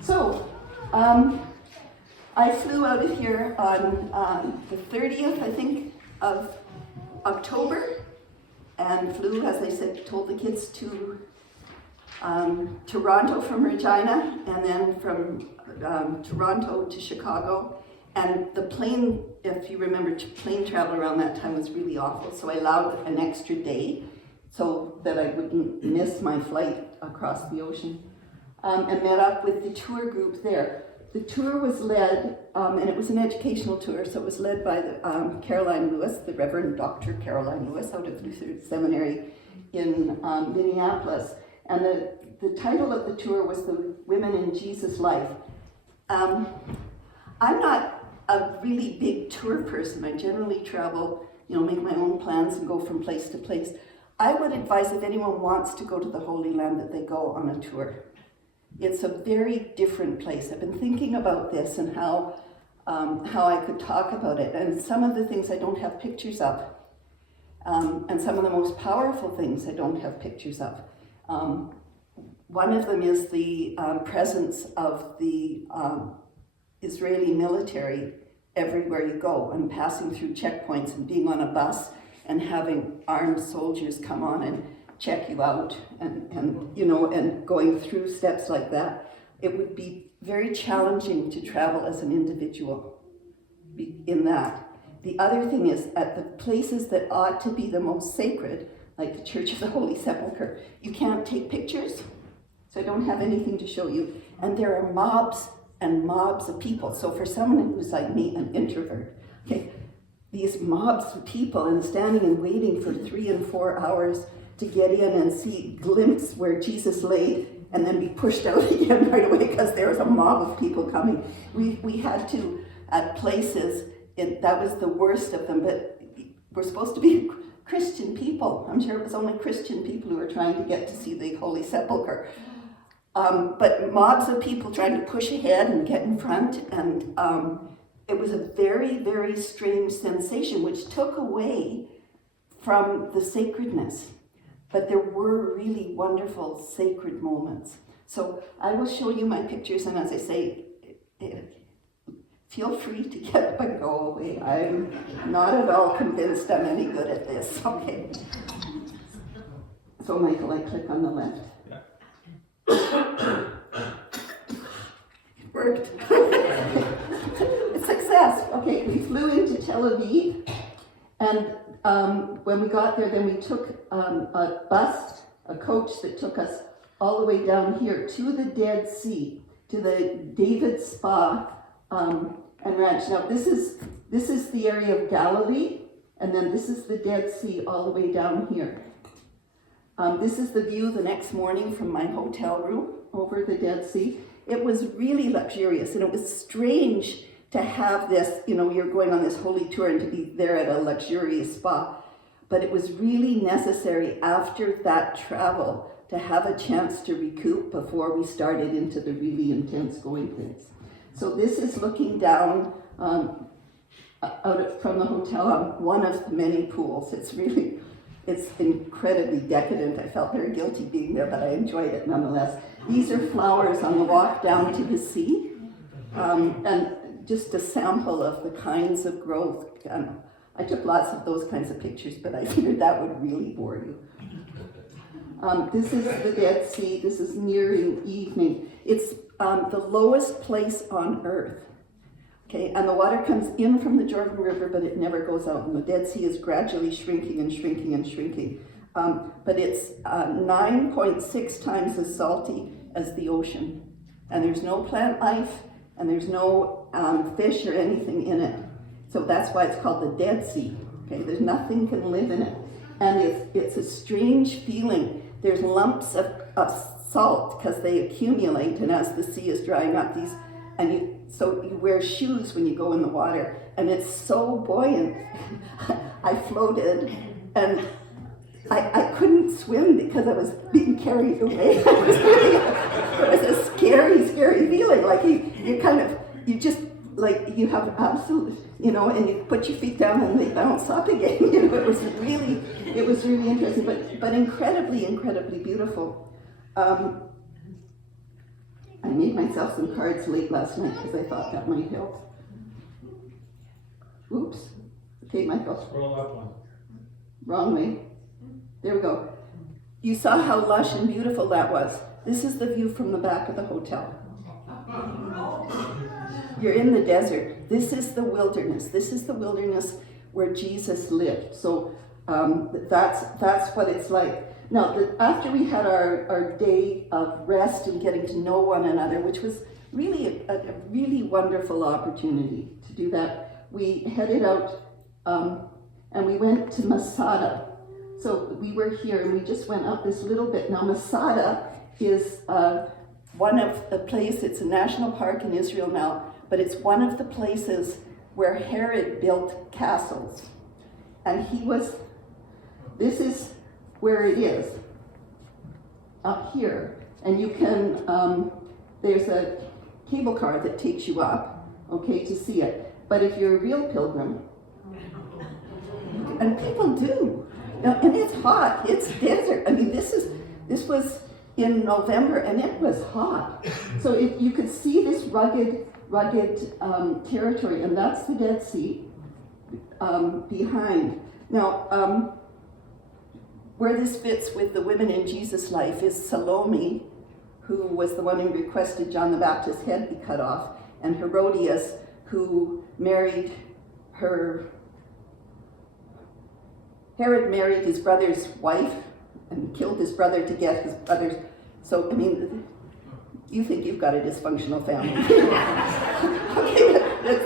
So, I flew out of here on the 30th, I think, of October, and flew, as I said, told the kids, to Toronto from Regina, and then from Toronto to Chicago. And the plane, if you remember, plane travel around that time was really awful, so I allowed an extra day so that I wouldn't miss my flight across the ocean, and met up with the tour group there. The tour was led, and it was an educational tour, so it was led by the, Caroline Lewis, the Reverend Dr. Caroline Lewis, out of Lutheran Seminary in Minneapolis. And the title of the tour was The Women in Jesus' Life. I'm not a really big tour person. I generally travel, make my own plans and go from place to place. I would advise if anyone wants to go to the Holy Land that they go on a tour. It's a very different place. I've been thinking about this and how I could talk about it. And some of the things I don't have pictures of. And some of the most powerful things I don't have pictures of. One of them is the presence of the Israeli military everywhere you go, and passing through checkpoints and being on a bus and having armed soldiers come on and check you out and going through steps like that. It would be very challenging to travel as an individual in that. The other thing is, at the places that ought to be the most sacred, like the Church of the Holy Sepulchre, you can't take pictures, so I don't have anything to show you. And there are mobs and mobs of people. So for someone who's like me, an introvert, okay, these mobs of people and standing and waiting for 3 and 4 hours to get in and see a glimpse where Jesus lay and then be pushed out again right away because there was a mob of people coming. We had to, at places, that was the worst of them, but we're supposed to be Christian people. I'm sure it was only Christian people who were trying to get to see the Holy Sepulchre. But mobs of people trying to push ahead and get in front, and it was a very, very strange sensation which took away from the sacredness. But there were really wonderful sacred moments. So I will show you my pictures, and as I say, feel free to get up and go away. I'm not at all convinced I'm any good at this. Okay. So Michael, I click on the left. It worked. It's success. Okay, we flew into Tel Aviv, and when we got there, then we took a bus, a coach that took us all the way down here to the Dead Sea, to the David Spa and Ranch. Now this is the area of Galilee, and then this is the Dead Sea all the way down here. This is the view the next morning from my hotel room over the Dead Sea. It was really luxurious, and it was strange to have this, you're going on this holy tour and to be there at a luxurious spa. But it was really necessary after that travel to have a chance to recoup before we started into the really intense going things. So this is looking down from the hotel on one of the many pools. It's incredibly decadent. I felt very guilty being there, but I enjoyed it nonetheless. These are flowers on the walk down to the sea, and just a sample of the kinds of growth. I took lots of those kinds of pictures, but I figured that would really bore you. This is the Dead Sea. This is nearing evening. It's the lowest place on earth. Okay, and the water comes in from the Jordan River, but it never goes out. And the Dead Sea is gradually shrinking and shrinking and shrinking. But it's 9.6 times as salty as the ocean. And there's no plant life, and there's no fish or anything in it. So that's why it's called the Dead Sea. Okay, there's nothing can live in it. And it's a strange feeling. There's lumps of salt because they accumulate, and as the sea is drying up, so you wear shoes when you go in the water, and it's so buoyant. I floated, and I couldn't swim because I was being carried away. It was a scary, scary feeling. Like you have absolute, and you put your feet down and they bounce up again. It was really interesting, but incredibly, incredibly beautiful. I made myself some cards late last night because I thought that might help. Oops. Okay, Michael. Scroll up one. Wrong way. There we go. You saw how lush and beautiful that was. This is the view from the back of the hotel. You're in the desert. This is the wilderness. This is the wilderness where Jesus lived. So that's what it's like. Now, after we had our day of rest and getting to know one another, which was really a really wonderful opportunity to do that, we headed out and we went to Masada. So we were here and we just went up this little bit. Now, Masada is one of the places, it's a national park in Israel now, but it's one of the places where Herod built castles. And this is where it is, up here. And you can, there's a cable car that takes you up, okay, to see it. But if you're a real pilgrim, and people do, now, and it's hot, it's desert. I mean, this was in November and it was hot. So you could see this rugged territory, and that's the Dead Sea behind. Now, where this fits with the women in Jesus' life is Salome, who was the one who requested John the Baptist's head be cut off, and Herodias, who married Herod married his brother's wife and killed his brother to get his brother's. So, I mean, you think you've got a dysfunctional family. Okay,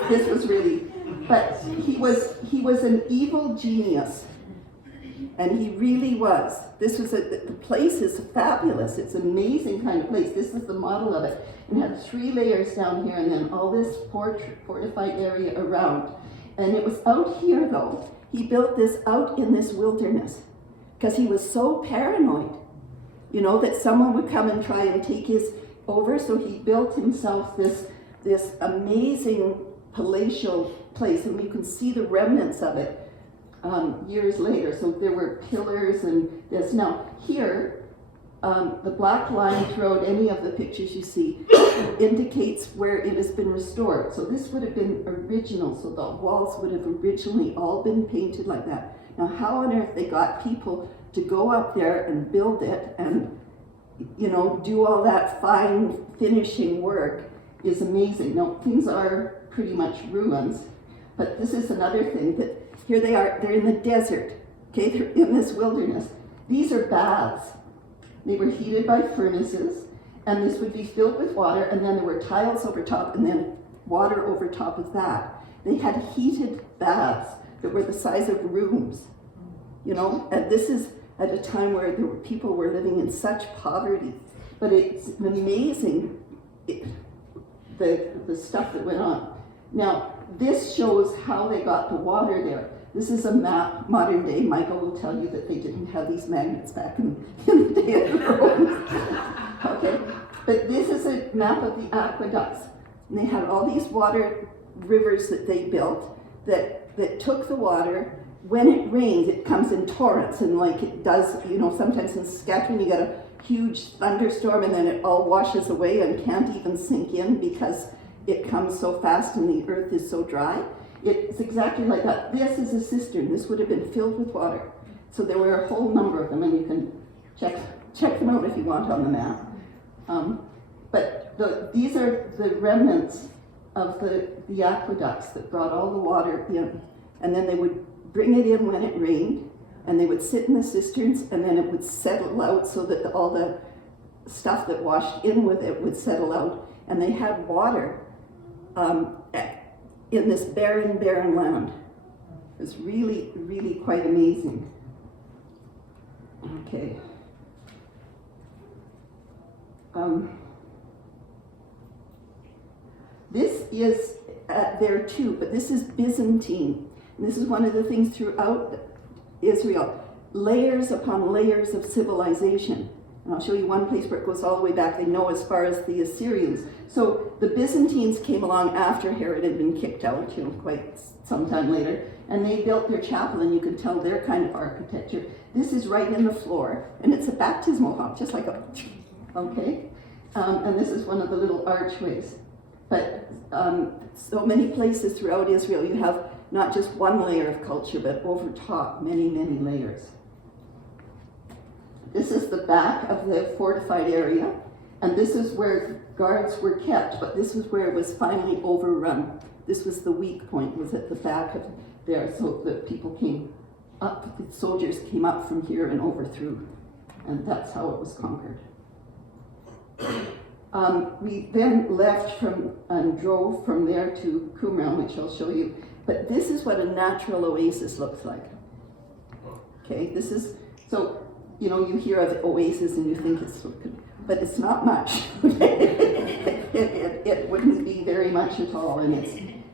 this was really, but he was an evil genius. And he really was. The place is fabulous. It's an amazing kind of place. This is the model of it. It had 3 layers down here and then all this fortified area around. And it was out here though. He built this out in this wilderness because he was so paranoid, you know, that someone would come and try and take his over. So he built himself this amazing palatial place, and you can see the remnants of it years later. So there were pillars and this. Now here, the black line throughout any of the pictures you see indicates where it has been restored. So this would have been original. So the walls would have originally all been painted like that. Now how on earth they got people to go up there and build it and, you know, do all that fine finishing work is amazing. Now things are pretty much ruins, but this is another thing that here they are, they're in the desert, okay, they're in this wilderness. These are baths. They were heated by furnaces, and this would be filled with water, and then there were tiles over top, and then water over top of that. They had heated baths that were the size of rooms, you know, and this is at a time where people were living in such poverty. But it's amazing, the stuff that went on. Now, this shows how they got the water there. This is a map, modern day. Michael will tell you that they didn't have these magnets back in the day of the Romans. Okay, but this is a map of the aqueducts. And they had all these water rivers that they built that took the water. When it rains, it comes in torrents, and like it does, you know, sometimes in Saskatchewan you get a huge thunderstorm and then it all washes away and can't even sink in because it comes so fast and the earth is so dry. It's exactly like that. This is a cistern. This would have been filled with water. So there were a whole number of them, and you can check them out if you want on the map. But these are the remnants of the aqueducts that brought all the water in. And then they would bring it in when it rained, and they would sit in the cisterns, and then it would settle out so that all the stuff that washed in with it would settle out. And they had water in this barren land. It was really, really quite amazing. Okay. This is there too, but this is Byzantine. And this is one of the things throughout Israel. Layers upon layers of civilization. And I'll show you one place where it goes all the way back. They know as far as the Assyrians. So the Byzantines came along after Herod had been kicked out, you know, quite some time later. And they built their chapel, and you can tell their kind of architecture. This is right in the floor, and it's a baptismal hall, just like a, okay? And this is one of the little archways. But so many places throughout Israel, you have not just one layer of culture, but over top, many, many layers. This is the back of the fortified area, and this is where guards were kept, but this was where it was finally overrun. This was the weak point, was at the back of there, so the people came up, the soldiers came up from here and overthrew, and that's how it was conquered. We then left and drove from there to Qumran, which I'll show you. But this is what a natural oasis looks like. Okay, this is, so, you know, you hear of oasis and you think it's, but it's not much. It wouldn't be very much at all, and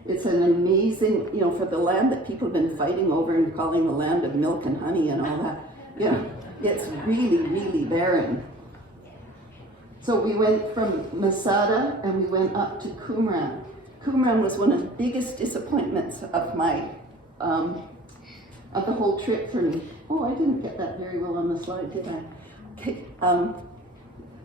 it's an amazing, you know, for the land that people have been fighting over and calling the land of milk and honey and all that, you know, it's really, really barren. So we went from Masada and we went up to Qumran. Qumran was one of the biggest disappointments of my, of the whole trip for me. Oh, I didn't get that very well on the slide, did I? Okay.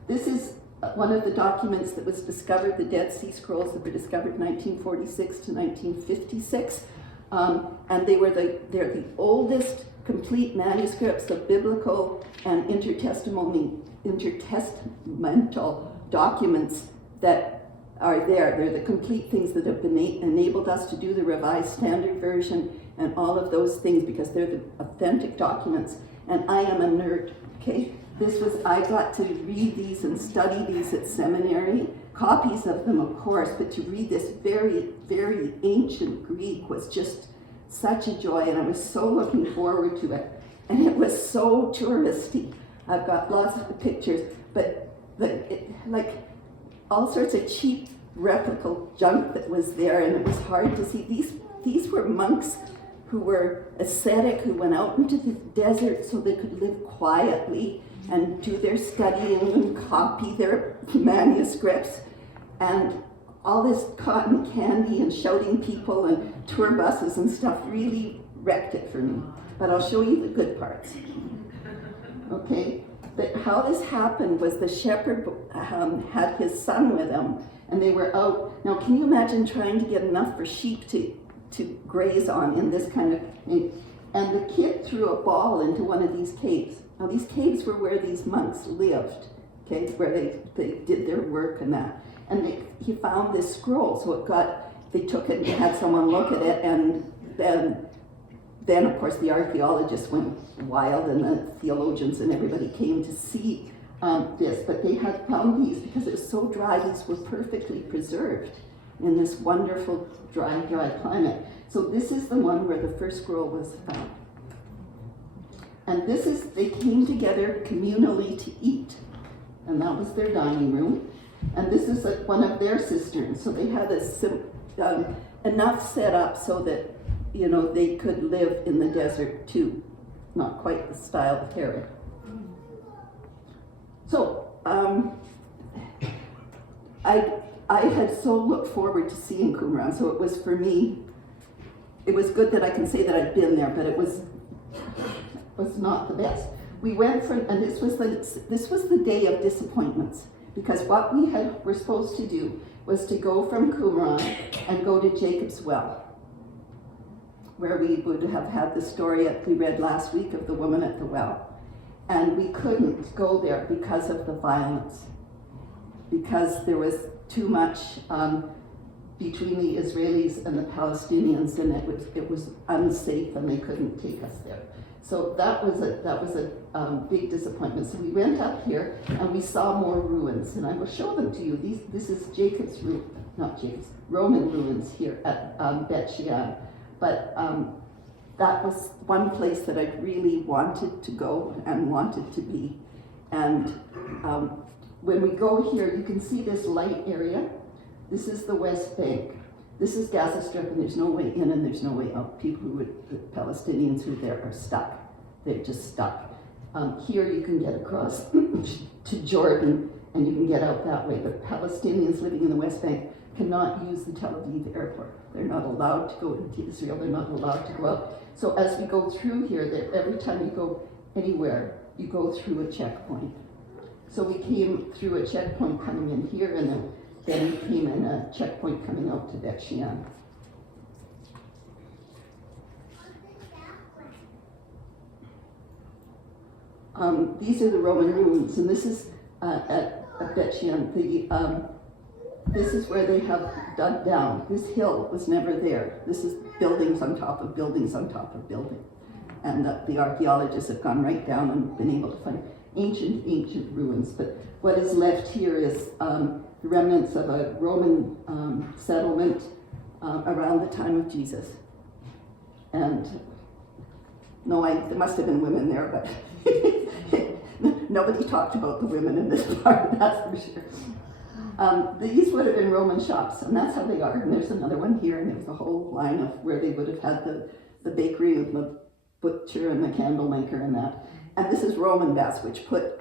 This is one of the documents that was discovered, the Dead Sea Scrolls that were discovered in 1946 to 1956. And they're the oldest complete manuscripts of biblical and intertestamental documents that are there. They're the complete things that have been enabled us to do the Revised Standard Version and all of those things, because they're the authentic documents. And I am a nerd, okay? I got to read these and study these at seminary, copies of them, of course, but to read this very, very ancient Greek was just such a joy, and I was so looking forward to it. And it was so touristy. I've got lots of pictures, but like all sorts of cheap replica junk that was there, and it was hard to see. These were monks who were ascetic, who went out into the desert so they could live quietly and do their studying and copy their manuscripts. And all this cotton candy and shouting people and tour buses and stuff really wrecked it for me. But I'll show you the good parts. Okay, but how this happened was the shepherd had his son with him, and they were out. Now, can you imagine trying to get enough for sheep to graze on in this kind of thing? And the kid threw a ball into one of these caves. Now, these caves were where these monks lived, okay, where they did their work and that. And he found this scroll, so they took it and had someone look at it, and then of course the archaeologists went wild and the theologians and everybody came to see this, but they had found these because it was so dry. These were perfectly preserved in this wonderful dry climate. So this is the one where the first scroll was found. And they came together communally to eat, and that was their dining room. And this is one of their cisterns, so they had enough set up so that, you know, they could live in the desert too. Not quite the style of Herod. So, I had so looked forward to seeing Qumran, so it was, for me, it was good that I can say that I'd been there, but it was not the best. We went and this was the day of disappointments, because what we were supposed to do was to go from Qumran and go to Jacob's Well, where we would have had the story we read last week of the woman at the well. And we couldn't go there because of the violence, because there was too much between the Israelis and the Palestinians, and it was unsafe, and they couldn't take us there. So that was a big disappointment. So we went up here and we saw more ruins, and I will show them to you. This is Roman ruins here at Bet Shean. But that was one place that I really wanted to go and wanted to be. And when we go here, you can see this light area. This is the West Bank. This is Gaza Strip, and there's no way in and there's no way out. The Palestinians who are there are stuck. They're just stuck. Here you can get across to Jordan, and you can get out that way. But Palestinians living in the West Bank cannot use the Tel Aviv airport. They're not allowed to go into Israel. They're not allowed to go out. So as we go through here, every time you go anywhere, you go through a checkpoint. So we came through a checkpoint coming in here, and then we came in a checkpoint coming out to Bet Shean. These are the Roman ruins, and this is at Bet Shean. This is where they have dug down. This hill was never there. This is buildings on top of buildings on top of buildings. And the archaeologists have gone right down and been able to find ancient ruins. But what is left here is the remnants of a Roman settlement around the time of Jesus. And no, there must have been women there, but nobody talked about the women in this part, that's for sure. These would have been Roman shops, and that's how they are. And there's another one here, and there's a whole line of where they would have had the bakery and the butcher and the candle maker and that. And this is Roman baths, which put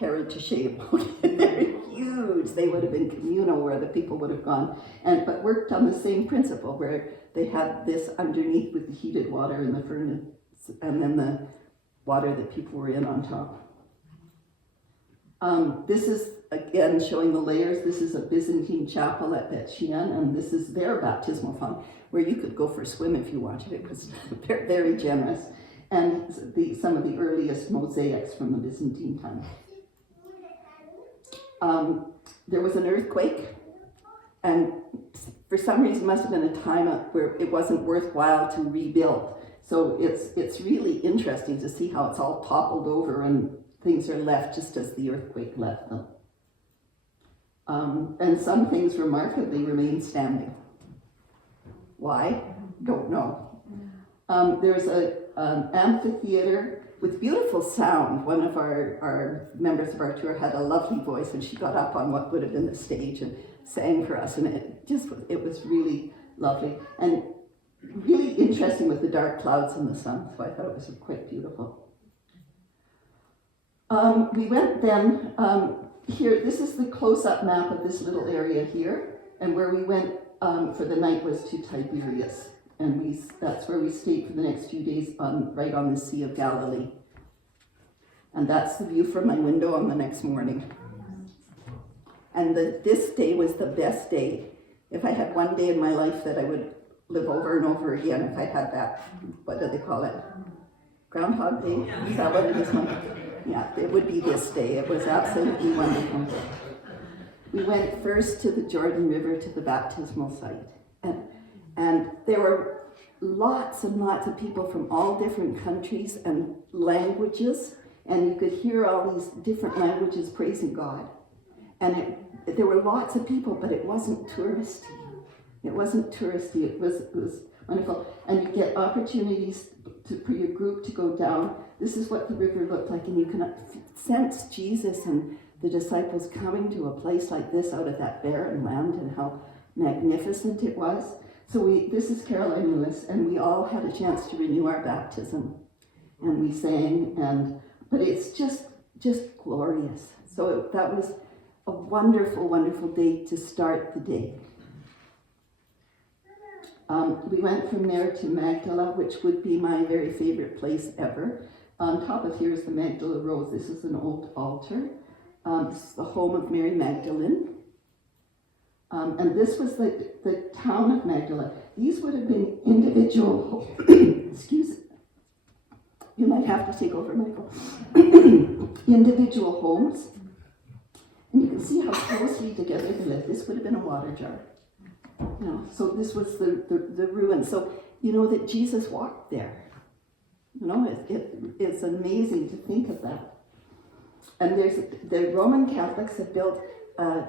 Herod to shame. They're huge. They would have been communal, where the people would have gone, but worked on the same principle, where they had this underneath with the heated water in the furnace, and then the water that people were in on top. This is, again, showing the layers. This is a Byzantine chapel at Bet Shean, and this is their baptismal font, where you could go for a swim if you wanted. It was very generous. And some of the earliest mosaics from the Byzantine time. There was an earthquake, and for some reason it must have been a time where it wasn't worthwhile to rebuild. So it's really interesting to see how it's all toppled over and things are left just as the earthquake left them. And some things remarkably remain standing. Why? Don't know. There's an amphitheater with beautiful sound. One of our members of our tour had a lovely voice, and she got up on what would have been the stage and sang for us, and it was really lovely and really interesting with the dark clouds and the sun. So I thought it was quite beautiful. We went then here. This is the close-up map of this little area here, and where we went for the night was to Tiberias. And that's where we stayed for the next few days, right on the Sea of Galilee. And that's the view from my window on the next morning. And this day was the best day. If I had one day in my life that I would live over and over again, if I had that, what do they call it? Groundhog Day? Is that what it is? Yeah, it would be this day. It was absolutely wonderful. We went first to the Jordan River, to the baptismal site. And there were lots and lots of people from all different countries and languages, and you could hear all these different languages praising God. And there were lots of people, but it wasn't touristy. It wasn't touristy. It was wonderful. And you get opportunities for your group to go down. This is what the river looked like, and you can sense Jesus and the disciples coming to a place like this out of that barren land, and how magnificent it was. So this is Caroline Lewis, and we all had a chance to renew our baptism, and we sang, but it's just glorious. So that was a wonderful, wonderful day to start the day. We went from there to Magdala, which would be my very favorite place ever. On top of here is the Magdala Rose. This is an old altar. This is the home of Mary Magdalene. And this was the town of Magdala. These would have been individual, excuse me, you might have to take over, Michael, individual homes. And you can see how closely together they lived. This would have been a water jar. So this was the ruin. So you know that Jesus walked there. It's amazing to think of that. And the Roman Catholics have built a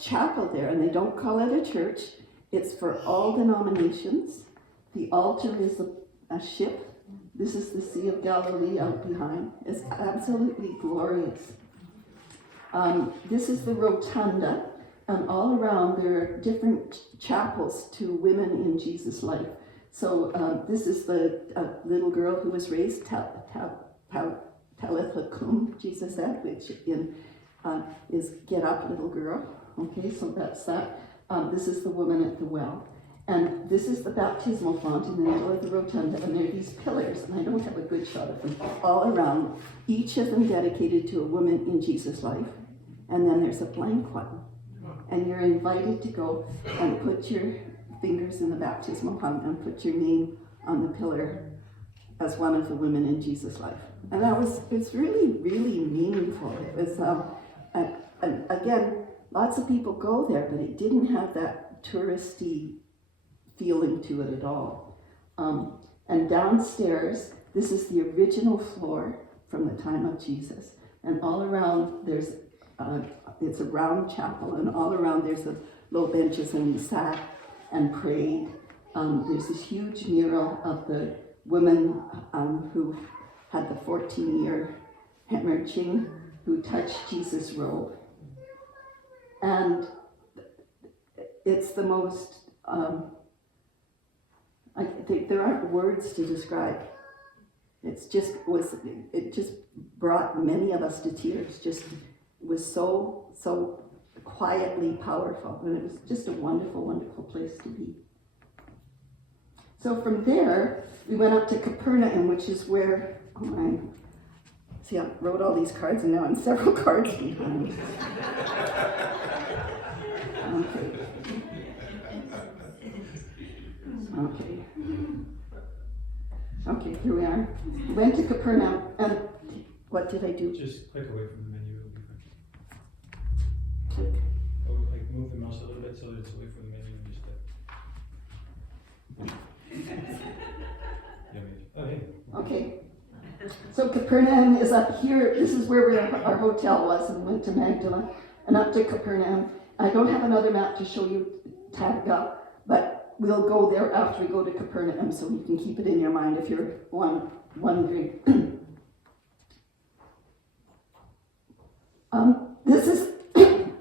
chapel there, and they don't call it a church. It's for all denominations. The altar is a ship. This is the Sea of Galilee out behind. It's absolutely glorious. This is the rotunda, and all around there are different chapels to women in Jesus' life. So this is the little girl who was raised, Talitha Kum, Jesus said, which is get up, little girl. Okay, so that's that. This is the woman at the well. And this is the baptismal font in the middle of the rotunda, and there are these pillars, and I don't have a good shot of them, all around, each of them dedicated to a woman in Jesus' life. And then there's a blank one. And you're invited to go and put your fingers in the baptismal font and put your name on the pillar as one of the women in Jesus' life. And it's really, really meaningful. It was, and again, lots of people go there, but it didn't have that touristy feeling to it at all. And downstairs, this is the original floor from the time of Jesus. And all around, it's a round chapel, and all around there's a low benches, and we sat and prayed. There's this huge mural of the woman who had the 14-year hemorrhaging, who touched Jesus' robe. And it's the most, there aren't words to describe. It just brought many of us to tears. Just was so quietly powerful, and it was just a wonderful, wonderful place to be. So from there, we went up to Capernaum, which is where, see, I wrote all these cards, and now I'm several cards behind. Okay, here we are. We went to Capernaum, and what did I do? Just click away from the menu, it'll be fine. Click. Oh, like move the mouse a little bit so that it's away from the menu and just Okay. So Capernaum is up here. This is where our hotel was, and went to Magdala and up to Capernaum. I don't have another map to show you Tabgha, but we'll go there after we go to Capernaum, so you can keep it in your mind if you're wondering.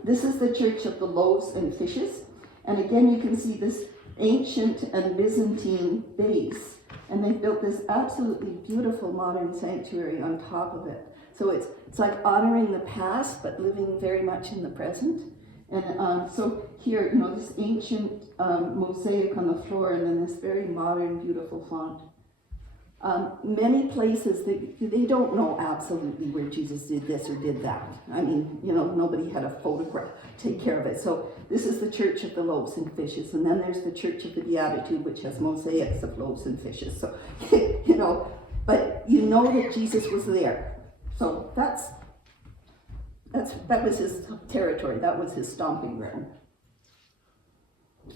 This is the Church of the Loaves and Fishes, and again you can see this ancient and Byzantine base, and they've built this absolutely beautiful modern sanctuary on top of it. So it's like honoring the past, but living very much in the present. And so here, this ancient mosaic on the floor, and then this very modern, beautiful font. Many places, they don't know absolutely where Jesus did this or did that. I mean, nobody had a photograph to take care of it. So this is the Church of the Loaves and Fishes, and then there's the Church of the Beatitude, which has mosaics of loaves and fishes. So, but that Jesus was there. So that was his territory. That was his stomping ground.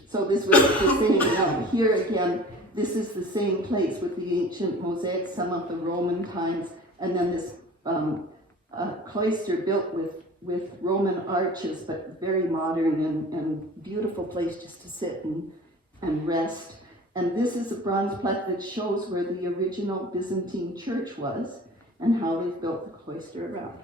So this was the same. Here again, this is the same place with the ancient mosaics, some of the Roman times, and then this cloister built with Roman arches, but very modern and beautiful place just to sit and rest. And this is a bronze plaque that shows where the original Byzantine church was and how they built the cloister around.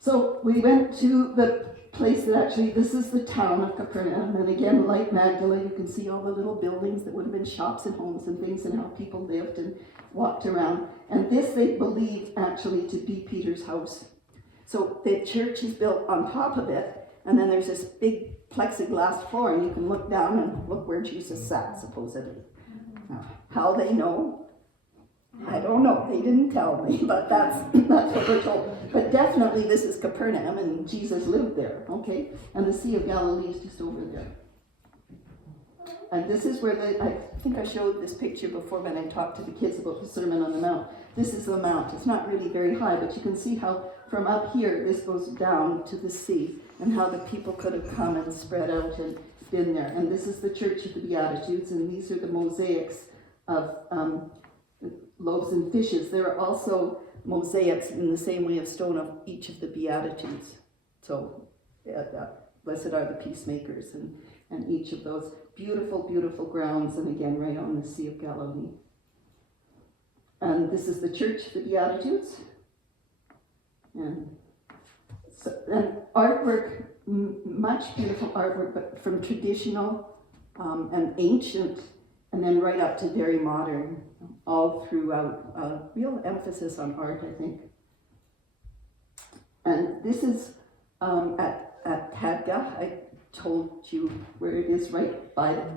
So we went to the place that this is the town of Capernaum, and again, like Magdala, you can see all the little buildings that would have been shops and homes and things, and how people lived and walked around. And this they believe actually to be Peter's house. So the church is built on top of it, and then there's this big plexiglass floor, and you can look down and look where Jesus sat, supposedly. Now, how they know, I don't know. They didn't tell me, but that's what we're told. But definitely this is Capernaum, and Jesus lived there, okay? And the Sea of Galilee is just over there. And this is where I think I showed this picture before when I talked to the kids about the Sermon on the Mount. This is the mount. It's not really very high, but you can see how from up here this goes down to the sea, and how the people could have come and spread out and been there. And this is the Church of the Beatitudes, and these are the mosaics of loaves and fishes. There are also mosaics in the same way of stone of each of the Beatitudes. So, blessed are the peacemakers, and each of those beautiful, beautiful grounds, and again, right on the Sea of Galilee. And this is the Church of the Beatitudes. And artwork, much beautiful artwork, but from traditional and ancient, and then right up to very modern, all throughout. Real emphasis on art, I think. And this is at Tabgha. I told you where it is, right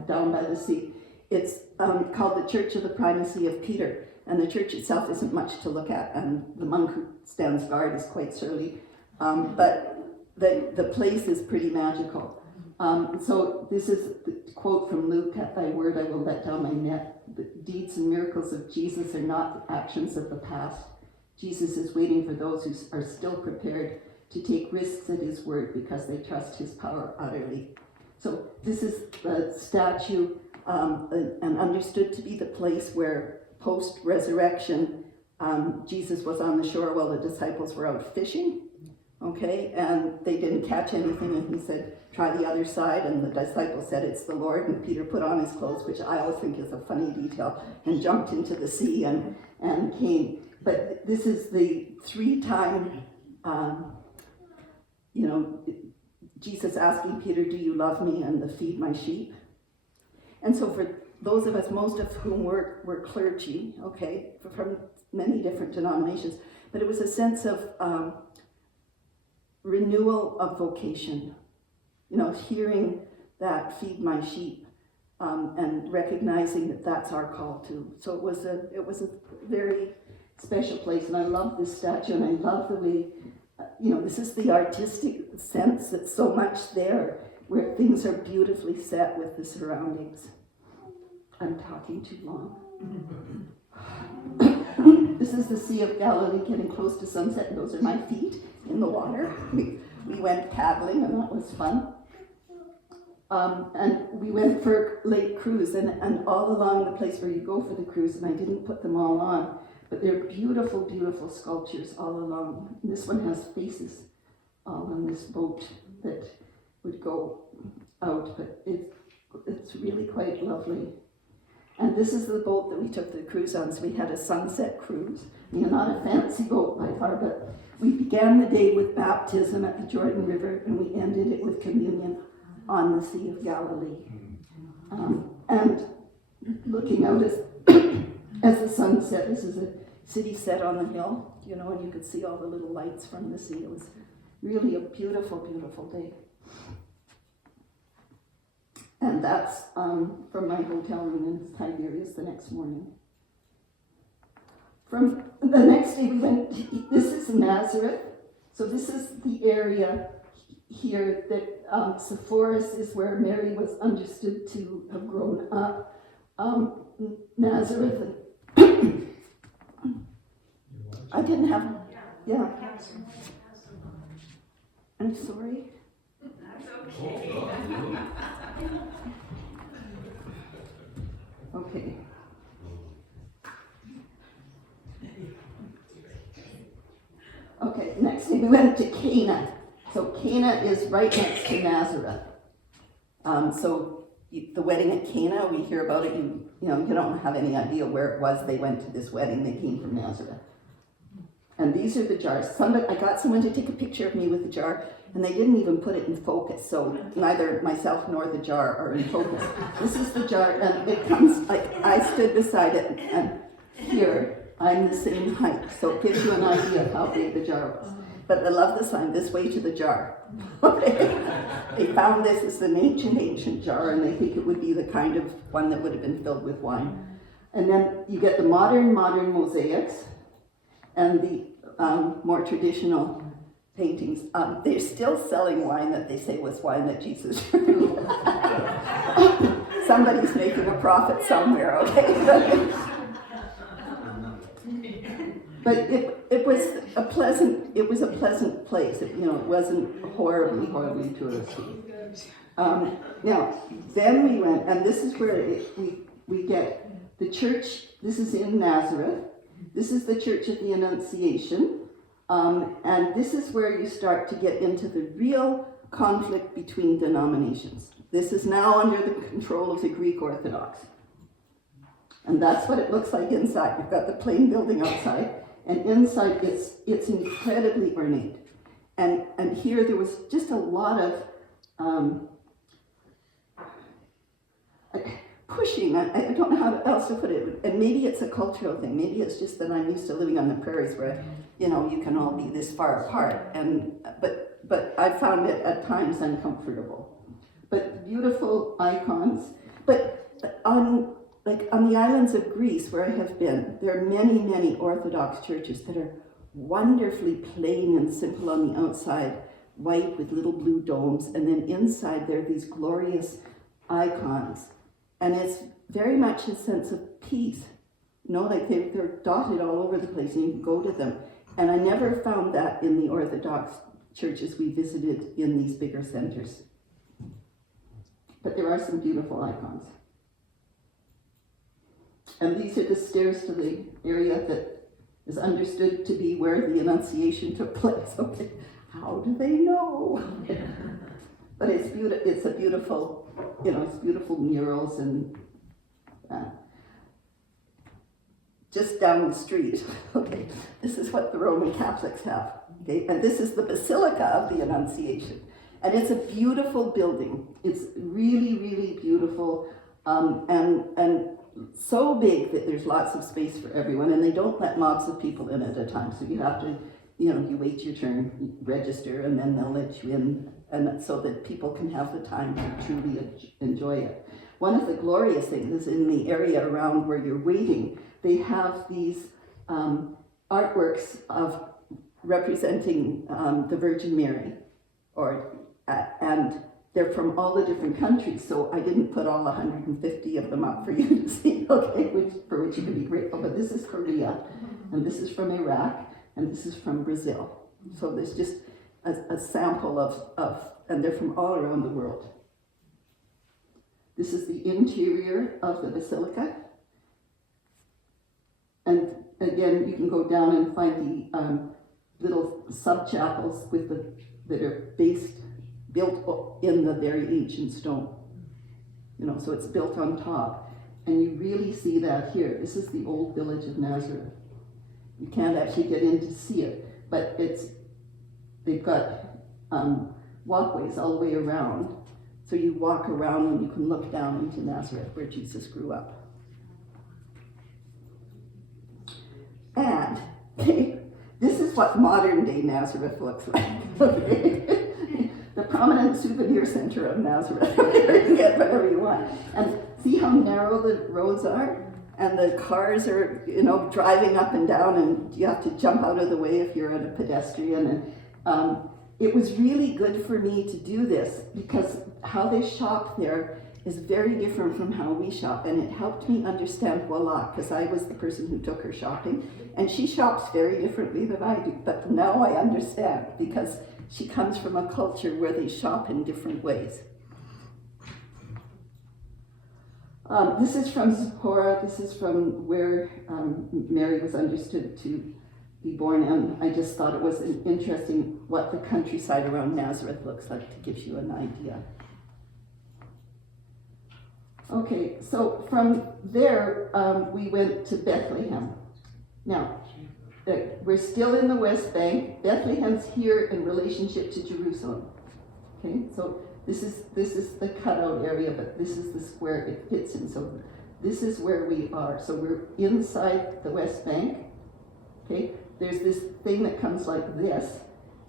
down by the sea. It's called the Church of the Primacy of Peter, and the church itself isn't much to look at, and the monk who stands guard is quite surly, but the place is pretty magical. So this is the quote from Luke: "At thy word I will let down my net." The deeds and miracles of Jesus are not the actions of the past. Jesus is waiting for those who are still prepared to take risks at his word because they trust his power utterly. So this is the statue, and understood to be the place where post-resurrection Jesus was on the shore while the disciples were out fishing, okay, and they didn't catch anything, and he said, try the other side, and the disciples said, it's the Lord, and Peter put on his clothes, which I always think is a funny detail, and jumped into the sea and came. But this is the 3-time, Jesus asking Peter, do you love me, and the feed my sheep. And so for those of us, most of whom were clergy, okay, from many different denominations, but it was a sense of renewal of vocation, hearing that feed my sheep, and recognizing that that's our call too. So it was a very special place, and I love this statue, and I love the way, this is the artistic sense that's so much there, where things are beautifully set with the surroundings. I'm talking too long. This is the Sea of Galilee getting close to sunset, and those are my feet in the water. We went paddling, and that was fun. And we went for lake cruise, and all along the place where you go for the cruise, and I didn't put them all on, but they're beautiful, beautiful sculptures all along. And this one has faces all on this boat that would go out, but it's really quite lovely. And this is the boat that we took the cruise on, so we had a sunset cruise. Not a fancy boat by far, but we began the day with baptism at the Jordan River, and we ended it with communion on the Sea of Galilee. And looking out as the sun set, this is a city set on the hill, and you could see all the little lights from the sea. It was really a beautiful, beautiful day. And that's from my hotel room in Tiberias the next morning. From the next day we went, this is Nazareth. So this is the area here that Sepphoris is where Mary was understood to have grown up. Nazareth. I didn't have, yeah. I'm sorry. Okay. Okay, next thing we went to Cana. So Cana is right next to Nazareth. The wedding at Cana, we hear about it, you don't have any idea where it was. They went to this wedding, they came from Nazareth. And these are the jars. I got someone to take a picture of me with the jar, and they didn't even put it in focus, so neither myself nor the jar are in focus. This is the jar, and it comes, I stood beside it, and here, I'm the same height, so it gives you an idea of how big the jar was. But I love the sign, this way to the jar. They found this as an ancient jar, and they think it would be the kind of one that would have been filled with wine. And then you get the modern mosaics, and the more traditional paintings. They're still selling wine that they say was wine that Jesus drank. Somebody's making a profit somewhere, okay? But it was a pleasant place. It wasn't horribly touristy. Now, then we went, and this is where we get the church. This is in Nazareth. This is the Church of the Annunciation, and this is where you start to get into the real conflict between denominations. This is now under the control of the Greek Orthodox. And that's what it looks like inside. You've got the plain building outside, and inside it's incredibly ornate. And here there was just a lot of pushing. I don't know how else to put it. And maybe it's a cultural thing. Maybe it's just that I'm used to living on the prairies where, you can all be this far apart. But I found it at times uncomfortable. but beautiful icons. But on the islands of Greece, where I have been, there are many, many Orthodox churches that are wonderfully plain and simple on the outside, white with little blue domes, and then inside there are these glorious icons. And it's very much a sense of peace. You know, like they're dotted all over the place and you can go to them. And I never found that in the Orthodox churches we visited in these bigger centers. But there are some beautiful icons. And these are the stairs to the area that is understood to be where the Annunciation took place. Okay, how do they know? But it's beautiful. It's a beautiful, it's beautiful murals and just down the street. Okay, this is what the Roman Catholics have. Okay, and this is the Basilica of the Annunciation, and it's a beautiful building. It's really, really beautiful, and so big that there's lots of space for everyone, and they don't let lots of people in at a time. So you have to, you wait your turn, you register, and then they'll let you in, and so that people can have the time to truly enjoy it. One of the glorious things is in the area around where you're waiting, they have these artworks of representing the Virgin Mary, and they're from all the different countries, so I didn't put all 150 of them up for you to see, okay, for which you can be grateful, but this is Korea, and this is from Iraq, and this is from Brazil. So there's just a sample of, and they're from all around the world. This is the interior of the Basilica. And again, you can go down and find the little sub-chapels that are built in the very ancient stone. So it's built on top. And you really see that here. This is the old village of Nazareth. You can't actually get in to see it, but they've got walkways all the way around. So you walk around and you can look down into Nazareth where Jesus grew up. And this is what modern day Nazareth looks like. Okay? The prominent souvenir center of Nazareth. You can get whatever you want. And see how narrow the roads are? And the cars are, driving up and down, and you have to jump out of the way if you're a pedestrian. And it was really good for me to do this because how they shop there is very different from how we shop, and it helped me understand Voila, because I was the person who took her shopping, and she shops very differently than I do, but now I understand because she comes from a culture where they shop in different ways. This is from Zipporah. This is from where Mary was understood to be born, and I just thought it was interesting what the countryside around Nazareth looks like to give you an idea. Okay, so from there we went to Bethlehem. Now, we're still in the West Bank. Bethlehem's here in relationship to Jerusalem. Okay, so this is the cutout area, but this is the square it fits in. So this is where we are. So we're inside the West Bank. Okay, there's this thing that comes like this.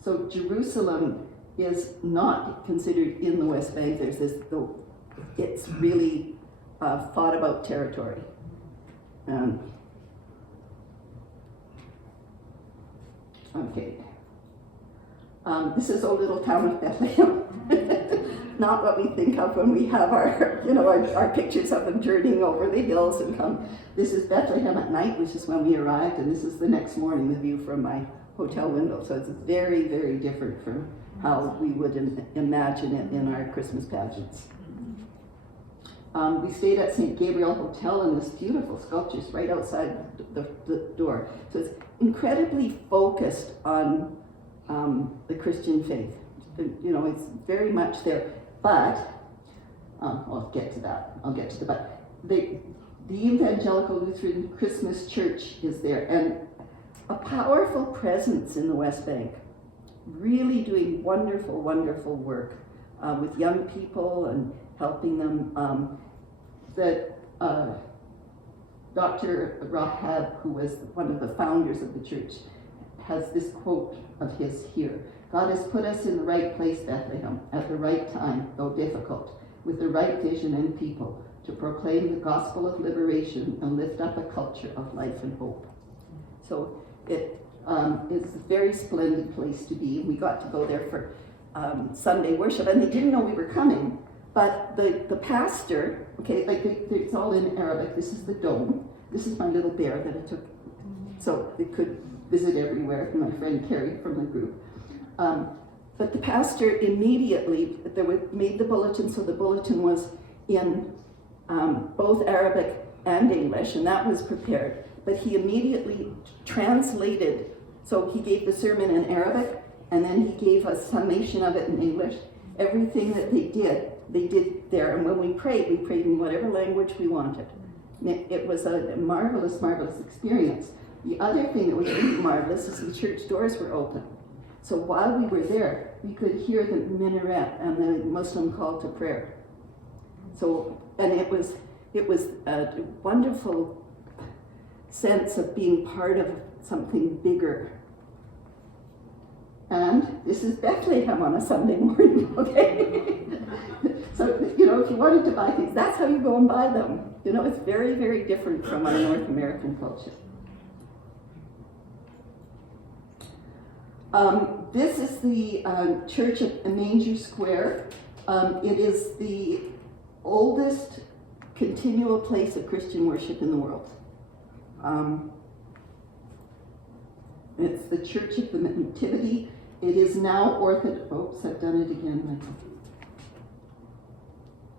So Jerusalem is not considered in the West Bank. There's this, it's really fought about territory. Okay. This is a little town of Bethlehem. Not what we think of when we have our pictures of them journeying over the hills and come. This is Bethlehem at night, which is when we arrived, and this is the next morning, the view from my hotel window. So it's very, very different from how we would imagine it in our Christmas pageants. We stayed at St. Gabriel Hotel, and this beautiful sculptures right outside the door. So it's incredibly focused on the Christian faith. It's very much there. But, I'll get to that. But the Evangelical Lutheran Christmas Church is there, and a powerful presence in the West Bank, really doing wonderful, wonderful work with young people and helping them. Dr. Rahab, who was one of the founders of the church, has this quote of his here. God has put us in the right place, Bethlehem, at the right time, though difficult, with the right vision and people, to proclaim the gospel of liberation and lift up a culture of life and hope. So it is a very splendid place to be. We got to go there for Sunday worship, and they didn't know we were coming, but the pastor, okay, like it's all in Arabic. This is the dome. This is my little bear that I took, so it could visit everywhere, my friend Carrie from the group. But the pastor immediately made the bulletin, so the bulletin was in both Arabic and English, and that was prepared. But he immediately translated, so he gave the sermon in Arabic, and then he gave a summation of it in English. Everything that they did there. And when we prayed in whatever language we wanted. It was a marvelous, marvelous experience. The other thing that was really marvelous is the church doors were open. So while we were there, we could hear the minaret and the Muslim call to prayer. So, and it was a wonderful sense of being part of something bigger. And this is Bethlehem on a Sunday morning, okay? So, if you wanted to buy things, that's how you go and buy them. It's very, very different from our North American culture. This is the church at Manger Square. It is the oldest continual place of Christian worship in the world. It's the Church of the Nativity. It is now Orthodox. Oops, I've done it again, Michael.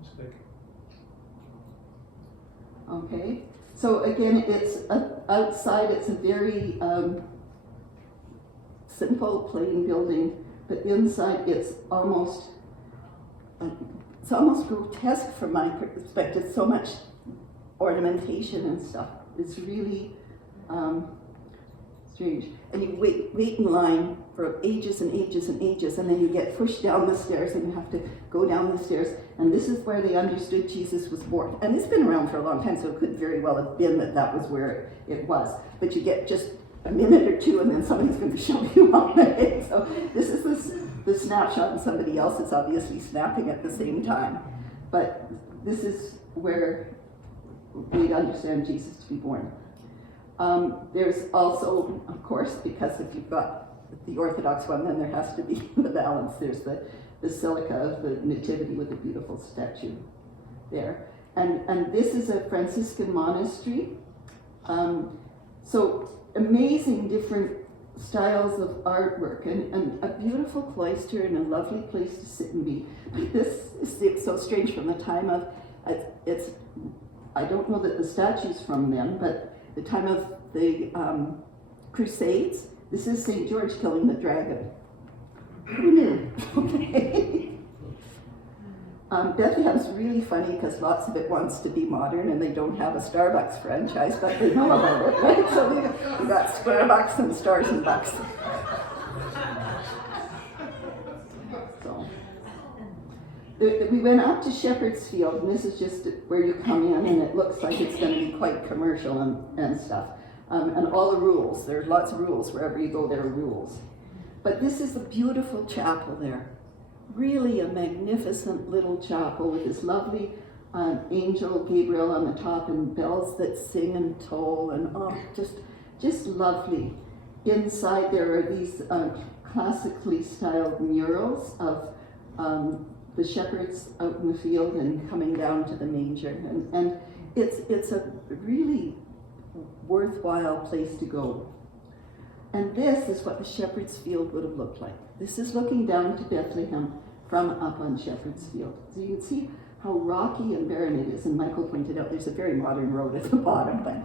Mistake. Okay, so again, it's outside. It's a very simple, plain building, but inside it's almost grotesque from my perspective. So much ornamentation and stuff. It's really strange. And you wait in line for ages and ages and ages, and then you get pushed down the stairs, and you have to go down the stairs. And this is where they understood Jesus was born. And it's been around for a long time, so it could very well have been that was where it was. But you get just a minute or two, and then somebody's going to shove you on the head. So this is the snapshot, and somebody else is obviously snapping at the same time. But this is where we understand Jesus to be born. There's also, of course, because if you've got the Orthodox one, then there has to be the balance. There's the Basilica of the Nativity with a beautiful statue there. And this is a Franciscan monastery. So amazing different styles of artwork and a beautiful cloister and a lovely place to sit and be. But this is so strange from the time of, I don't know that the statue's from then, but the time of the Crusades. This is St. George killing the dragon. Who knew? Okay. Bethlehem's really funny because lots of it wants to be modern and they don't have a Starbucks franchise, but they know about it, right? So we got square bucks and stars and bucks. So we went up to Shepherd's Field, and this is just where you come in, and it looks like it's going to be quite commercial and stuff. And all the rules, there's lots of rules. Wherever you go, there are rules. But this is a beautiful chapel there. Really a magnificent little chapel with this lovely angel Gabriel on the top and bells that sing and toll, and just lovely. Inside there are these classically styled murals of the shepherds out in the field and coming down to the manger, and it's a really worthwhile place to go. And this is what the shepherd's field would have looked like. This is looking down to Bethlehem from up on Shepherd's Field. So you can see how rocky and barren it is. And Michael pointed out there's a very modern road at the bottom, but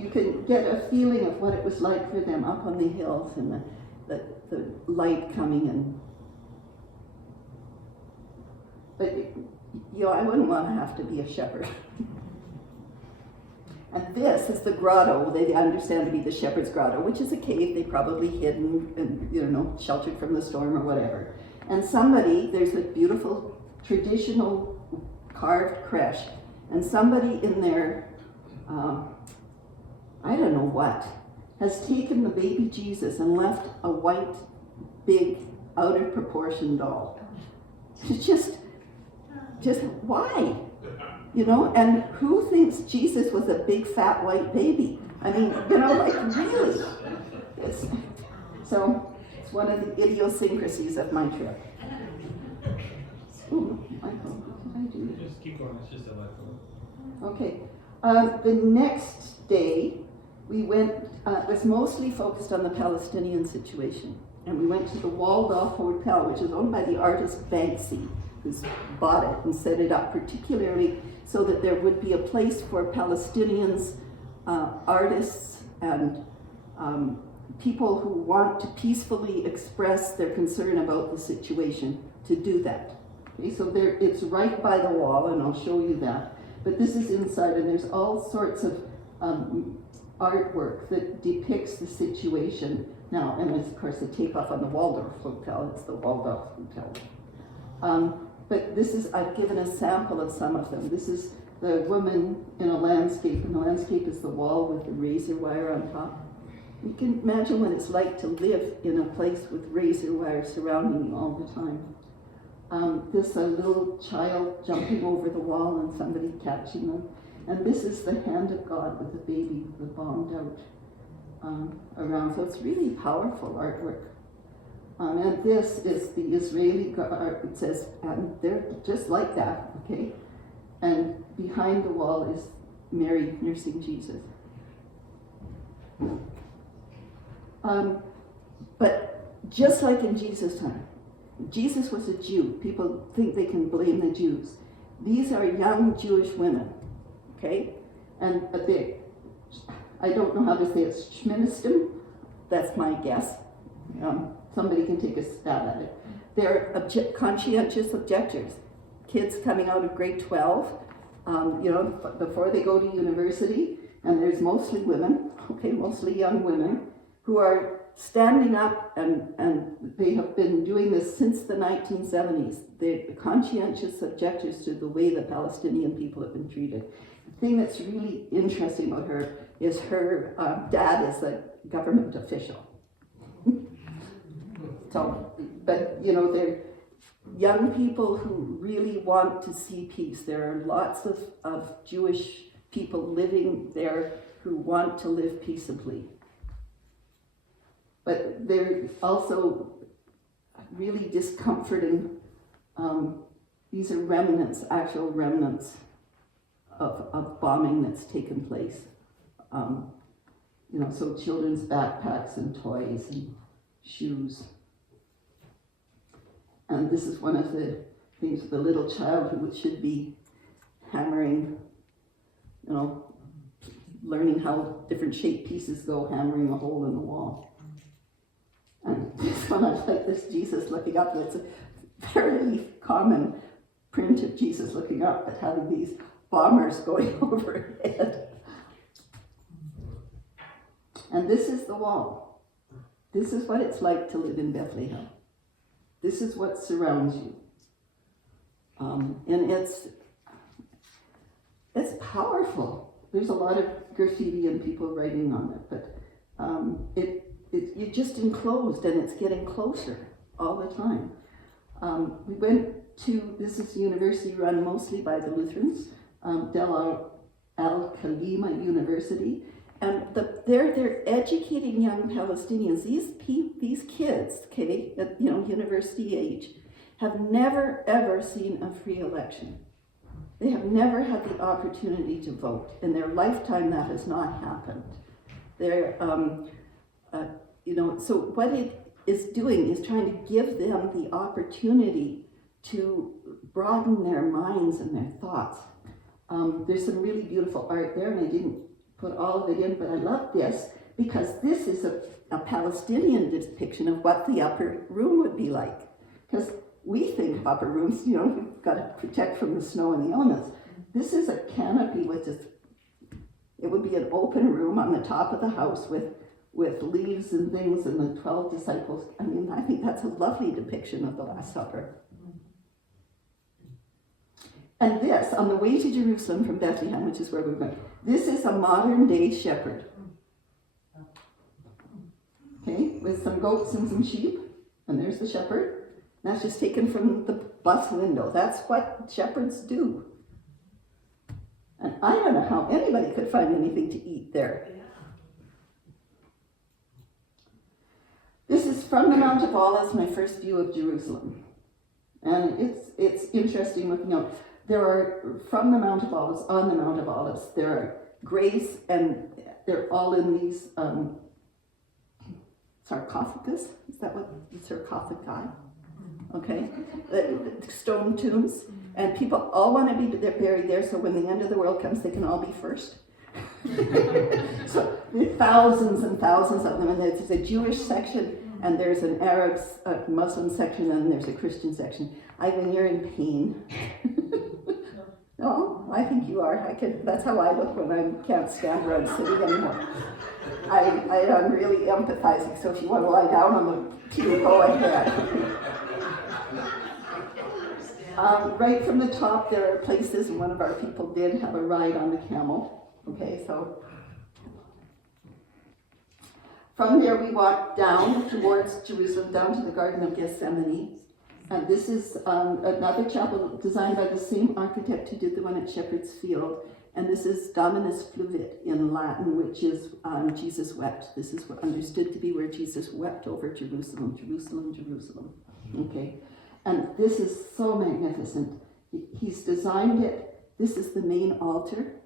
you can get a feeling of what it was like for them up on the hills and the light coming in. But I wouldn't want to have to be a shepherd. And this is the grotto they understand to be the shepherd's grotto, which is a cave they probably hidden and sheltered from the storm or whatever. And there's a beautiful traditional carved creche, and somebody in there, I don't know what, has taken the baby Jesus and left a white big, out of proportion doll. It's just why? You know, and who thinks Jesus was a big fat white baby? I mean, you know, like really. So it's one of the idiosyncrasies of my trip. Ooh, Michael, what did I do? Just keep going, it's just a echo. Okay. The next day, we went, it was mostly focused on the Palestinian situation. And we went to the Waldorf Hotel, which is owned by the artist Banksy, who's bought it and set it up particularly so that there would be a place for Palestinians, artists, and people who want to peacefully express their concern about the situation to do that. Okay, so there, it's right by the wall, and I'll show you that. But this is inside, and there's all sorts of artwork that depicts the situation now. And of course, the takeoff on the Waldorf Hotel, it's the Waldorf Hotel. But this is, I've given a sample of some of them. This is the woman in a landscape, and the landscape is the wall with the razor wire on top. You can imagine what it's like to live in a place with razor wire surrounding you all the time. This a little child jumping over the wall and somebody catching them. And this is the hand of God with the baby, the bombed out around. So it's really powerful artwork. And this is the Israeli art. It says, and they're just like that, okay? And behind the wall is Mary nursing Jesus. But just like in Jesus' time, Jesus was a Jew. People think they can blame the Jews. These are young Jewish women, okay? And I don't know how to say it, Schministim, that's my guess. Somebody can take a stab at it. They're conscientious objectors. Kids coming out of grade 12, you know, before they go to university, and there's mostly women, okay, mostly young women, who are standing up, and they have been doing this since the 1970s. They're conscientious objectors to the way the Palestinian people have been treated. The thing that's really interesting about her is her dad is a government official. So, but you know, they're young people who really want to see peace. There are lots of Jewish people living there who want to live peaceably. But they're also really discomforting. These are remnants, actual remnants of bombing that's taken place. You know, so children's backpacks and toys and shoes. And this is one of the things with the little child who should be hammering, you know, learning how different shaped pieces go, hammering a hole in the wall. And this one, I like this Jesus looking up. It's a very common print of Jesus looking up, but having these bombers going overhead. And this is the wall. This is what it's like to live in Bethlehem. This is what surrounds you. And it's powerful. There's a lot of graffiti and people writing on it, but you're just enclosed, and it's getting closer all the time. We went to, this is a university run mostly by the Lutherans, Al-Kalima University, and they're educating young Palestinians. These kids, okay, at university age, have never ever seen a free election. They have never had the opportunity to vote. In their lifetime, that has not happened. They're, so what it is doing is trying to give them the opportunity to broaden their minds and their thoughts. There's some really beautiful art there, and I didn't put all of it in, but I love this because this is a Palestinian depiction of what the upper room would be like. Because we think of upper rooms, we've got to protect from the snow and the elements. This is a canopy with just, it would be an open room on the top of the house with leaves and things, and the 12 disciples. I mean, I think that's a lovely depiction of the Last Supper. And this, on the way to Jerusalem from Bethlehem, which is where we went, this is a modern day shepherd. Okay, with some goats and some sheep. And there's the shepherd. That's just taken from the bus window. That's what shepherds do. And I don't know how anybody could find anything to eat there. This is from the Mount of Olives, my first view of Jerusalem. And it's interesting looking out. There are, from the Mount of Olives, on the Mount of Olives, there are graves, and they're all in these sarcophagus. Is that what the sarcophagi? Okay, the stone tombs, and people all want to be buried there, so when the end of the world comes, they can all be first. So there are thousands and thousands of them, and there's a Jewish section, and there's an Arab, Muslim section, and there's a Christian section. When you're in pain. No, I think you are. That's how I look when I can't stand around sitting anymore. I'm really empathizing, so if you want to lie down on the pew, go ahead. Right from the top, there are places, and one of our people did have a ride on the camel. Okay, so from there we walked down towards Jerusalem, down to the Garden of Gethsemane. And this is another chapel designed by the same architect who did the one at Shepherd's Field. And this is Dominus Fluvit in Latin, which is Jesus wept. This is understood to be where Jesus wept over Jerusalem, Jerusalem, Jerusalem. Okay, and this is so magnificent. He's designed it. This is the main altar.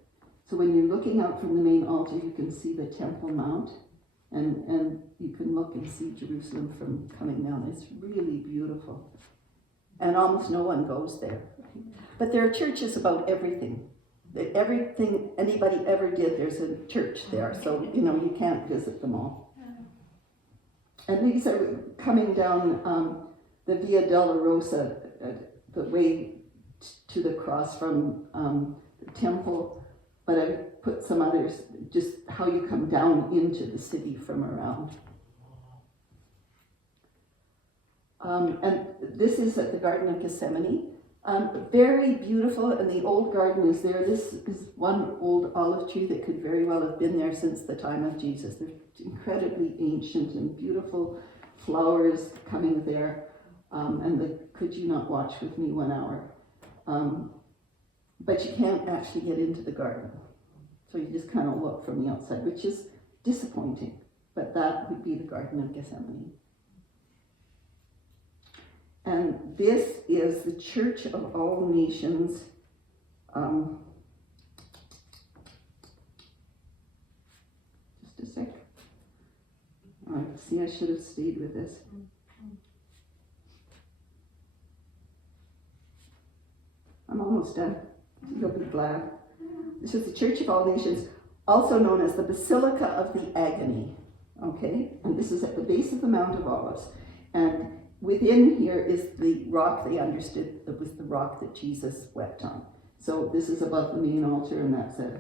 So when you're looking out from the main altar, you can see the Temple Mount. And you can look and see Jerusalem from coming down. It's really beautiful. And almost no one goes there. But there are churches about everything. Everything anybody ever did, there's a church there. So, you can't visit them all. And these are coming down the Via Dolorosa, the way to the cross from the temple. But I put some others, just how you come down into the city from around. And this is at the Garden of Gethsemane. Very beautiful, and the old garden is there. This is one old olive tree that could very well have been there since the time of Jesus. They're incredibly ancient and beautiful flowers coming there. And could you not watch with me 1 hour? But you can't actually get into the garden. So you just kind of look from the outside, which is disappointing. But that would be the Garden of Gethsemane. And this is the Church of All Nations. Just a sec. See, I should have stayed with this. I'm almost done. You'll be glad. This is the Church of All Nations, also known as the Basilica of the Agony. Okay? And this is at the base of the Mount of Olives. And within here is the rock they understood that was the rock that Jesus wept on. So this is above the main altar, and that's a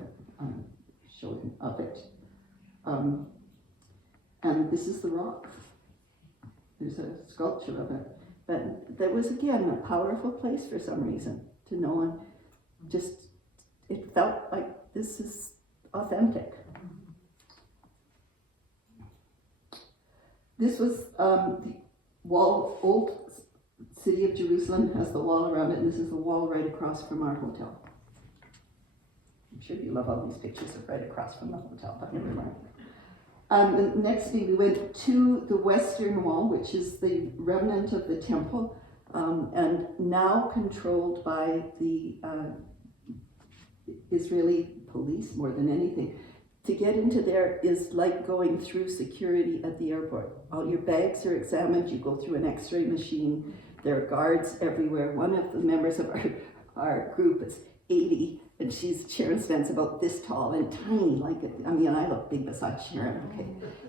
showing of it. And this is the rock. There's a sculpture of it. But that was, again, a powerful place for some reason to know. And just, it felt like this is authentic. This was the wall, old city of Jerusalem has the wall around it, and this is the wall right across from our hotel. I'm sure you love all these pictures of right across from the hotel, but never mind. The next day we went to the western wall, which is the remnant of the temple, and now controlled by the Israeli police more than anything. To get into there is like going through security at the airport. All your bags are examined, you go through an x-ray machine, there are guards everywhere. One of the members of our group is 80, and Sharon Sven's about this tall and tiny, I look big beside Sharon, okay.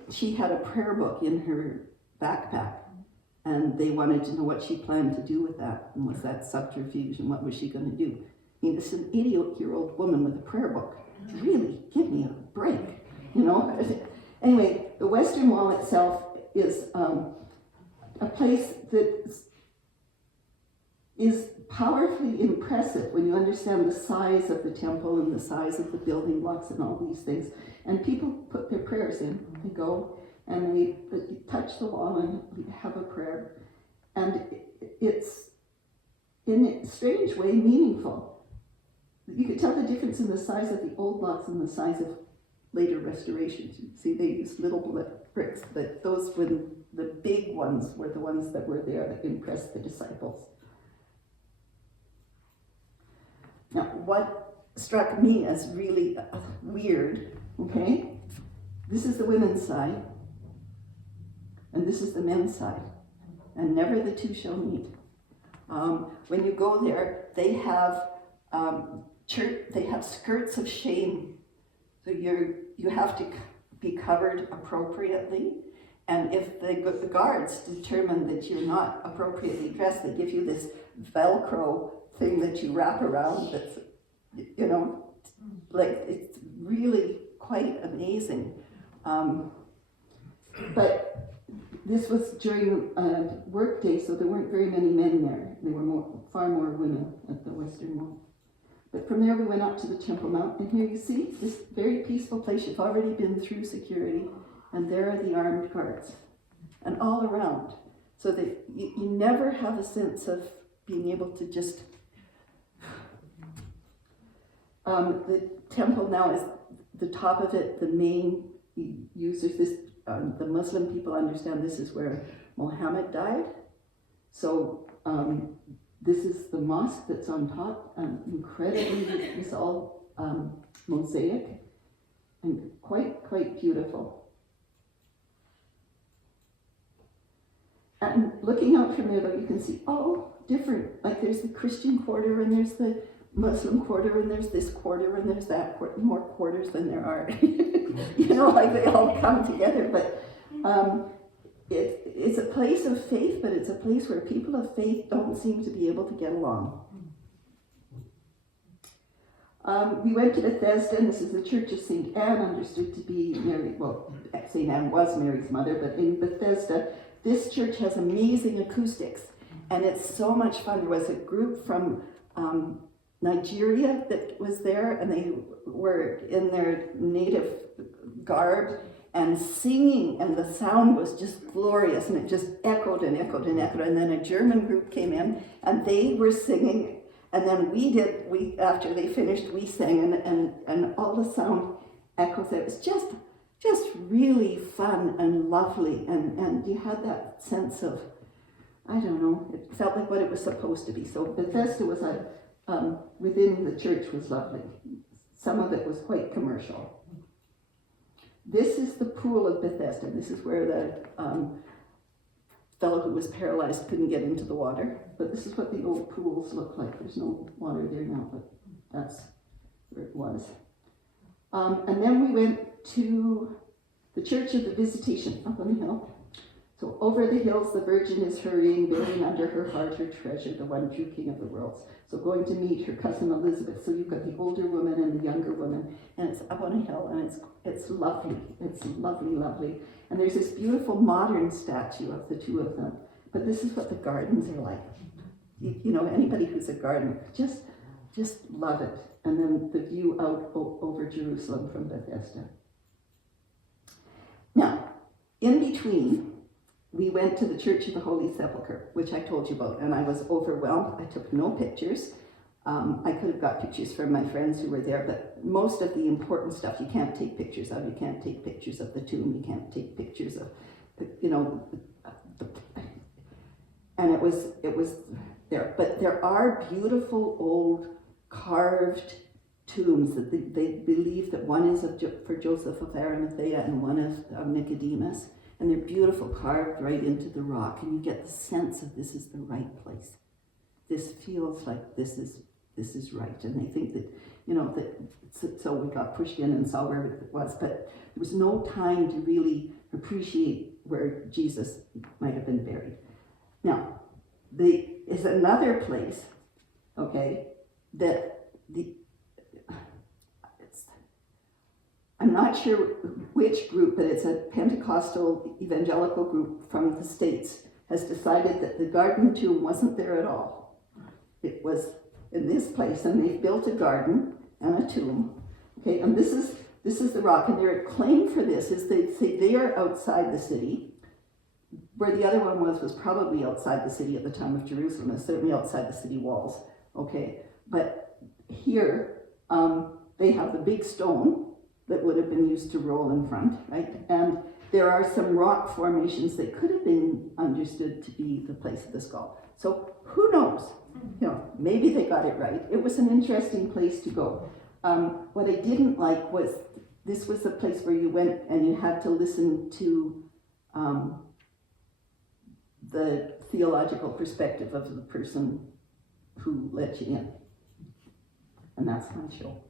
She had a prayer book in her backpack, and they wanted to know what she planned to do with that, and was that subterfuge, and what was she going to do? I mean, this is an 80-year-old woman with a prayer book. Really, give me a break, Anyway, the Western Wall itself is a place that is powerfully impressive when you understand the size of the temple and the size of the building blocks and all these things. And people put their prayers in. They go, and they touch the wall and have a prayer. And it's, in a strange way, meaningful. You could tell the difference in the size of the old blocks and the size of later restorations. You see, they used little bricks, but those were the big ones were the ones that were there that impressed the disciples. Now, what struck me as really weird, okay, this is the women's side, and this is the men's side, and never the two shall meet. When you go there, they have they have skirts of shame, so you have to be covered appropriately. And if the guards determine that you're not appropriately dressed, they give you this Velcro thing that you wrap around. That's, you know, like, it's really quite amazing. But this was during work day, so there weren't very many men there. There were far more women at the Western Wall. But from there we went up to the Temple Mount, and here you see this very peaceful place. You've already been through security, and there are the armed guards, and all around. So that you never have a sense of being able to just... the temple now is the top of it, the main users, the Muslim people understand this is where Muhammad died. So this is the mosque that's on top, incredibly, it's all mosaic, and quite beautiful. And looking out from there, though, you can see all different, like there's the Christian quarter, and there's the Muslim quarter, and there's this quarter, and there's that quarter, more quarters than there are. You know, like they all come together, but it's a place of faith, but it's a place where people of faith don't seem to be able to get along. We went to Bethesda, and this is the Church of St. Anne, understood to be Mary, well, St. Anne was Mary's mother, but in Bethesda, this church has amazing acoustics, and it's so much fun. There was a group from Nigeria that was there, and they were in their native garb and singing, and the sound was just glorious, and it just echoed and echoed and echoed. And then a German group came in, and they were singing, and then we after they finished, we sang, and all the sound echoes. It was just really fun and lovely, and you had that sense of, I don't know, it felt like what it was supposed to be. So Bethesda was within the church was lovely. Some of it was quite commercial. This is the pool of Bethesda. This is where the fellow who was paralyzed couldn't get into the water. But this is what the old pools look like. There's no water there now, but that's where it was. And then we went to the Church of the Visitation up on the hill. So over the hills, the Virgin is hurrying, bearing under her heart her treasure, the one true King of the worlds. So going to meet her cousin Elizabeth. So you've got the older woman and the younger woman, and it's up on a hill, and it's lovely. It's lovely, lovely. And there's this beautiful modern statue of the two of them. But this is what the gardens are like. You know, anybody who's a gardener, just love it. And then the view out over Jerusalem from Bethesda. Now, in between, we went to the Church of the Holy Sepulchre, which I told you about, and I was overwhelmed. I took no pictures. I could have got pictures from my friends who were there, but most of the important stuff you can't take pictures of. You can't take pictures of the tomb. You can't take pictures of, you know, and it was there. But there are beautiful old carved tombs that they believe that one is for Joseph of Arimathea and one of Nicodemus. And they're beautiful, carved right into the rock, and you get the sense of this is the right place. This feels like this is right, and they think that, you know, that. So we got pushed in and saw where it was, but there was no time to really appreciate where Jesus might have been buried. Now, there is another place, okay, that I'm not sure which group, but it's a Pentecostal evangelical group from the States, has decided that the garden tomb wasn't there at all. It was in this place, and they've built a garden and a tomb. Okay, and this is This is the rock, and their claim for this is they say they are outside the city, where the other one was probably outside the city at the time of Jerusalem, and certainly outside the city walls, okay? But here, they have the big stone that would have been used to roll in front, right? And there are some rock formations that could have been understood to be the place of the skull. So who knows? You know, maybe they got it right. It was an interesting place to go. What I didn't like was this was a place where you went and you had to listen to the theological perspective of the person who let you in. And that's my show.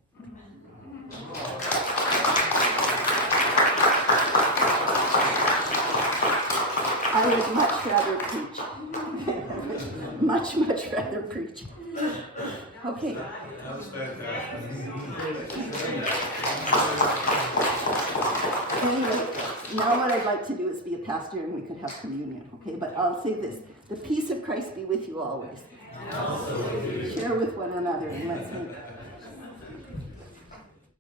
I would much rather preach. much rather preach. Okay. That was fantastic. Anyway, now what I'd like to do is be a pastor and we could have communion, okay? But I'll say this, the peace of Christ be with you always. Share with one another and let's meet.